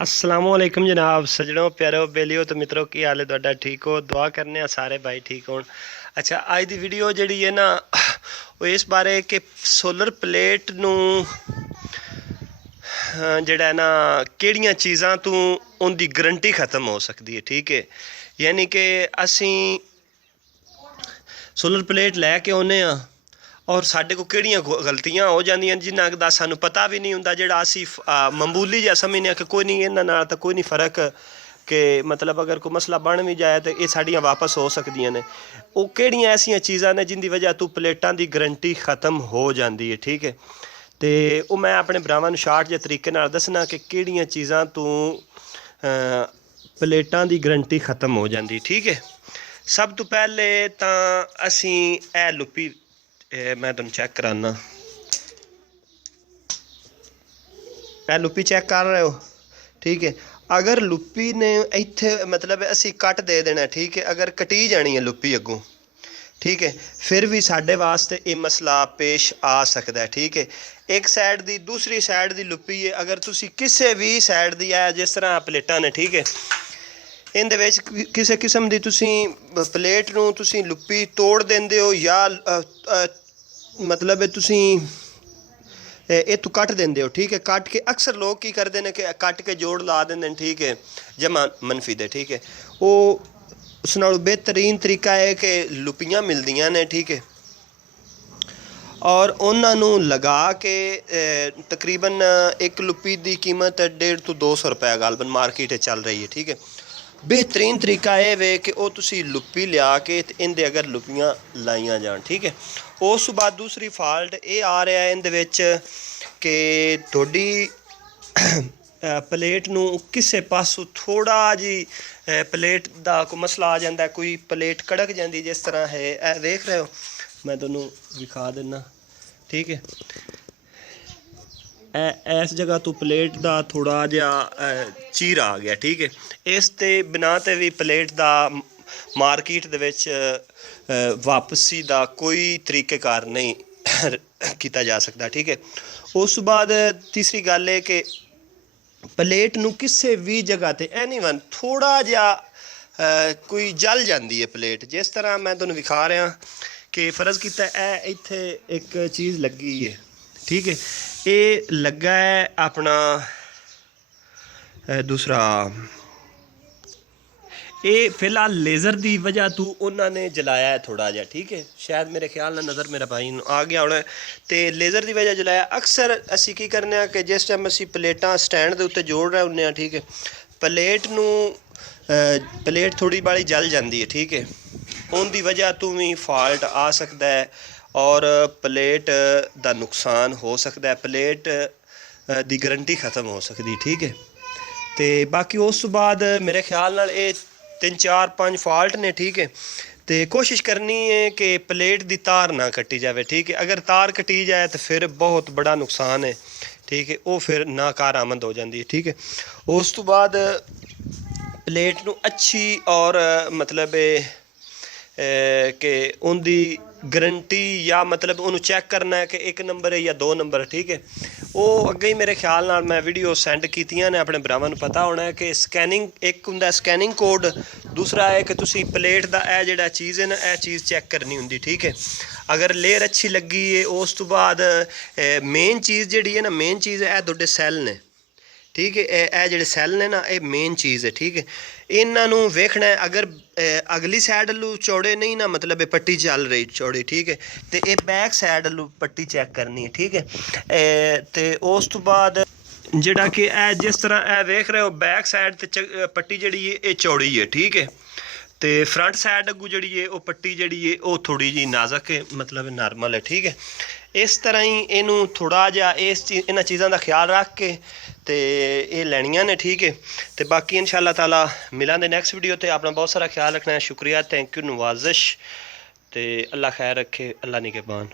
असलामुअलैकुम जनाब सजनों प्यारो बेलियो तो मित्रों की हाल है तुहाडा ठीक हो दुआ करने सारे भाई ठीक हो। अच्छा अज की वीडियो जी है ना वो इस बारे कि सोलर प्लेट नूं जिहड़ा है ना किहड़ियां चीज़ां तो उनकी गारंटी ख़त्म हो सकती है। ठीक है यानी कि असी सोलर प्लेट लैके आने और साढ़े को किहड़ियां गलतियां हो जांदियां जिन्हां दा सानूं पता भी नहीं हुंदा जिहड़ा असी मामूली जिहा समझने कि कोई नहीं इन्हां नाल तां कोई नहीं फ़र्क कि मतलब अगर कोई मसला बन भी जाए तो ये साड़ियां वापस हो सकदियां ने। वो किहड़ियां ऐसियां चीज़ां ने जिंदी वजह तो प्लेटां की गारंटी ख़त्म हो जाती है। ठीक है तो वो मैं अपने भरावां नूं शार्ट जे तरीके नाल दसना कि किहड़ियां चीज़ां तो प्लेटां की गारंटी ख़त्म हो जाती। ठीक है सब तो पहले तो असी ए लुप्पी मैं तुम चेक कराना ए लुप्पी चेक कर रहे हो। ठीक है अगर लुप्पी ने इत्थे मतलब असी कट दे देना। ठीक है अगर कटी जानी है लुप्पी अगों ठीक है फिर भी साढ़े वास्ते ये मसला पेश आ सकता है। ठीक है एक साइड दी दूसरी साइड दी लुप्पी है अगर तुसी किसी भी साइड दी है जिस तरह प्लेटां ने। ठीक है इहदे विच किसी किस्म की तुसी प्लेट नूं तुसी लुप्पी तोड़ देंदे हो या मतलब तुसी इतों कट देंदे हो। ठीक है कट के अक्सर लोग की करते हैं कि कट के जोड़ ला देंगे। ठीक है जमा मनफी दे। ठीक है वो उस नालों बेहतरीन तरीका है कि लुप्पियाँ मिलदियाँ ने। ठीक है और उन्होंने लगा के तकरीबन एक लुप्पी की कीमत 150 तो 200 रुपये गालबन मार्केट चल रही है। ठीक है बेहतरीन तरीका यह वे कि वो तुसी लुप्पी लिया के इनदे अगर लुप्पियाँ लाइया जान। ठीक है उस बाद दूसरी फॉल्ट ये आ रहा है इहदे विच कि थोड़ी प्लेट नूं किसे पासों थोड़ा जी प्लेट का कोई मसला आ जाता है कोई प्लेट कड़क जाती जिस तरह है ए देख रहे हो मैं तुहानूं विखा देना। ठीक है इस जगह तो प्लेट का थोड़ा जिहा चीर आ गया। ठीक है इस ते बिना ते भी प्लेट का मार्केट दे विच वापसी का कोई तरीक़ेकार नहीं किया जा सकता। ठीक है उस बाद तीसरी गल है कि प्लेट नूं किसी भी जगह ते एनीवन थोड़ा जिहा कोई जल जाती है प्लेट जिस तरह मैं तुहानूं विखा रहा कि फ़र्ज़ कीता है इत्थे एक चीज़ लगी है। ठीक है ये लगा है अपना दूसरा ये फिलहाल लेज़र की वजह तो उन्होंने जलाया है थोड़ा जिहा। ठीक है शायद मेरे ख्याल में नज़र मेरा भाई आ गया होना तो लेज़र की वजह जलाया। अक्सर असी की करने कि जिस टाइम असी प्लेटां स्टैंड के उत्ते जोड़ रहे होंगे। ठीक है प्लेट नूं प्लेट थोड़ी बाली जल जाती है। ठीक है उनकी वजह तो भी फॉल्ट आ सकता है और प्लेट का नुकसान हो सकता है प्लेट की गारंटी ख़त्म हो सकती। ठीक है तो बाकी उस बाद मेरे ख्याल नाल ये 3 4 5 फॉल्ट ने। ठीक है तो कोशिश करनी है कि प्लेट की तार ना कटी जाए। ठीक है अगर तार कटी जाए तो फिर बहुत बड़ा नुकसान है। ठीक है वो फिर नाकारामद हो जाती है। ठीक है उस तो बाद प्लेट नूं अच्छी और मतलब कि उनकी गारंटी या मतलब उन्होंने चेक करना है कि 1 नंबर है या 2 नंबर है। ठीक है वो अगे ही मेरे ख्याल नाल मैं वीडियो सेंड कीतियां ने अपने भरावां नूं पता होना है कि स्कैनिंग एक हुंदा स्कैनिंग कोड दूसरा है कि तुसी प्लेट का यह जिहड़ा चीज़ है ना यह चीज़ चेक करनी हुंदी। ठीक है अगर लेयर अच्छी लगी है उस तो बाद मेन चीज़ जिहड़ी है ना मेन चीज़ है तुहाडे सैल ने। ठीक है यह जिहड़े सैल ने ना ये मेन चीज़ है। ठीक है इन्हों वेखना है अगर अगली साइड लू चौड़े नहीं ना मतलब ये पट्टी चल रही चौड़ी। ठीक है तो ये बैक साइड लू पट्टी चेक करनी है। ठीक है तो उस तो बाद जिहड़ा कि जिस तरह वेख रहे हो बैक साइड ते पट्टी जिहड़ी है ये चौड़ी है। ठीक है तो फ्रंट साइड अगू जी है वो पट्टी जी है वो थोड़ी जी नाजुक है मतलब नॉर्मल है। ठीक है इस तरह ही इनू थोड़ा जिहा इस इन्हां चीज़ों का ख्याल रख के तो ये लैनियां ने। ठीक है तो बाकी इंशाअल्लाह ताला मिलांगे नैक्सट वीडियो तो अपना बहुत सारा ख्याल रखना है। शुक्रिया थैंक यू नवाजिश तो अल्लाह खैर रखे अल्लाह निगहबान।